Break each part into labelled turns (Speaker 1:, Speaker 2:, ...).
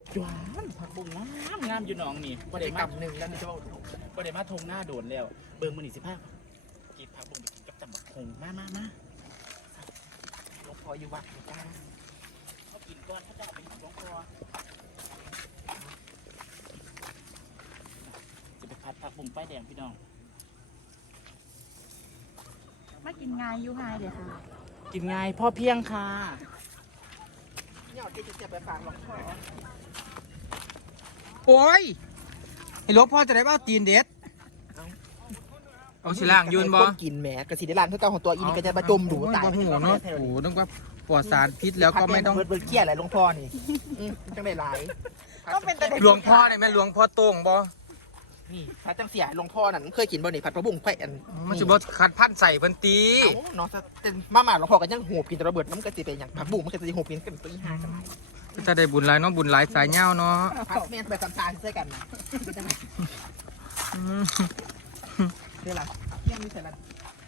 Speaker 1: จวนผักบุ้งงามอยู่หนองนี่บ่ได้กำหนึ่งแล้วมันจะบ่ได้มาทงหน้าโดนแล้วเบิ่งมื้อนี้15กินผักบุ้งไปกินกับตำบักหุ่งมาหลวงพ่ออยู่วัดอยู่จ้าเขากินก่อนเขาจะเอาไปหลวงพ่อจะไปผัดผักบุ้งป้ายแดงพี่น้อง
Speaker 2: มากินง่ายอยู่ไฮเดี๋ยวค่ะ
Speaker 1: กินง่ายพ่อเพียงค่ะ
Speaker 3: เนี่ยที่จะไปฝากหลวงพ่อ
Speaker 4: โอ้ยไอ้หลวงพ่อจะได้เอาตีนเด็ดเอาสิล่างยืนบ่
Speaker 3: คนกินแหมกระสีได้ร้านเพื่อเก่าของตัวอินก็จะมาจมดูตาย
Speaker 4: โอ้โหเนาะโอ้โหนึกว่าปลอดสารพิษแล้วก็ไม่ต้อง
Speaker 3: เบิร์ดเกี้ยอะไรหลวงพ่อนี่จังได้หลาย
Speaker 2: ต้องเป็นแต่เด็ก
Speaker 4: หลวงพ่อเนี่ยแม่หลวงพ่อโต้งบ่
Speaker 3: นี่พระจังเสียหลวงพ่อนั่นเคยกินบ่นี่ผัดพระบุ้งไข่อัน
Speaker 4: มันสิบ่คัดพันใส่เพิ่นตี
Speaker 3: เอ้าเนาะเป็นมาหมาหลวงพ่อก็ยังหูกินแต่ระเบิดน้ำกระสีเป็นอย่างผัดบุ้งมันก็จะหูกินกันตัวอีห้ากัน
Speaker 4: จะได้บุญหลายเนาะบุญหลายสายเหย้าเนาะ
Speaker 3: ผัดแม่นไปตามๆใส่กันนะเดี๋ยวล่ะเที่ยงนี่เสร็จแล้ว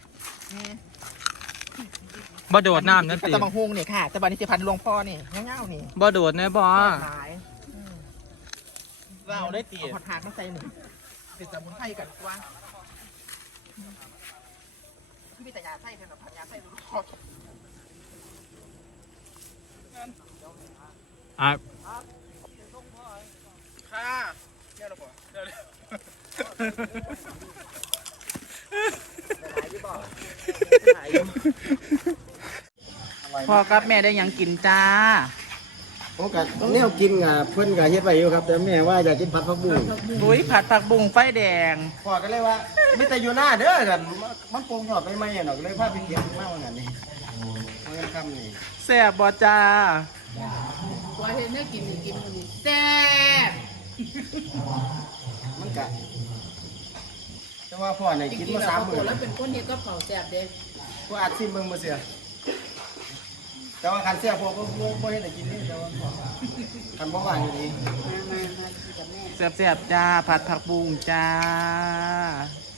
Speaker 4: บ่โดดน้ำนั่น
Speaker 3: กระ
Speaker 4: ติ
Speaker 3: ตะบังฮงเนี่ยค่ะแต่บันนี้สิพันหลวงพ่อนี่เงาๆนี่
Speaker 4: บ่โดดแน่บ่
Speaker 3: หลาย
Speaker 1: เราได้ตี
Speaker 3: เอาผัดหางมาใส่หนึ่งเป็นสมุนไพรกันกว่าที่มีแต่ยาไส้เป็นแบบผัดยาไส้หลวงพ่อ
Speaker 4: อ่ะ
Speaker 3: ค่ะเจ้าหลวงพ่อหลายอยู่บ่
Speaker 1: พ่อกับแม่ได้ยังกินจ้า
Speaker 5: โอ้กัแนวกินอ่ะเพิ่นก็เฮ็ดไว้อยู่ครับแต่แม่ว่าอยากกินผัดผักบุ้ง
Speaker 1: บุ้ยผัดผักบุ้งป้ายแดง
Speaker 5: พ่อก็เลยว่ามีแต่อยู่หน้าเด้อกันมันปรุงยอดไปไหมอ่ะเนาะก็เลยพาไปเก็บมาว่างั้นนี่เอาเงินคำนี่
Speaker 1: แซ่บบ่จ้า
Speaker 2: ว่าเห็นได้กินแซ่บ
Speaker 5: มันก็แต่ว่าพ่อเนี่ยกินมา3 มื้อ
Speaker 2: แล้วเป็นคนเฮ็ดก็เผาแซ่บเด้
Speaker 5: พ่ออาจสิเบิ่งบ่เสียแต่ว่าคันเสียพ่อก็บ่เฮ็ดให้กินนี่แต่ว่าพ่อคันบ่ว่างอยู่นี่
Speaker 2: มากินกับแม่
Speaker 1: แซ่บๆจ้าผัดผักบุ้งจ้า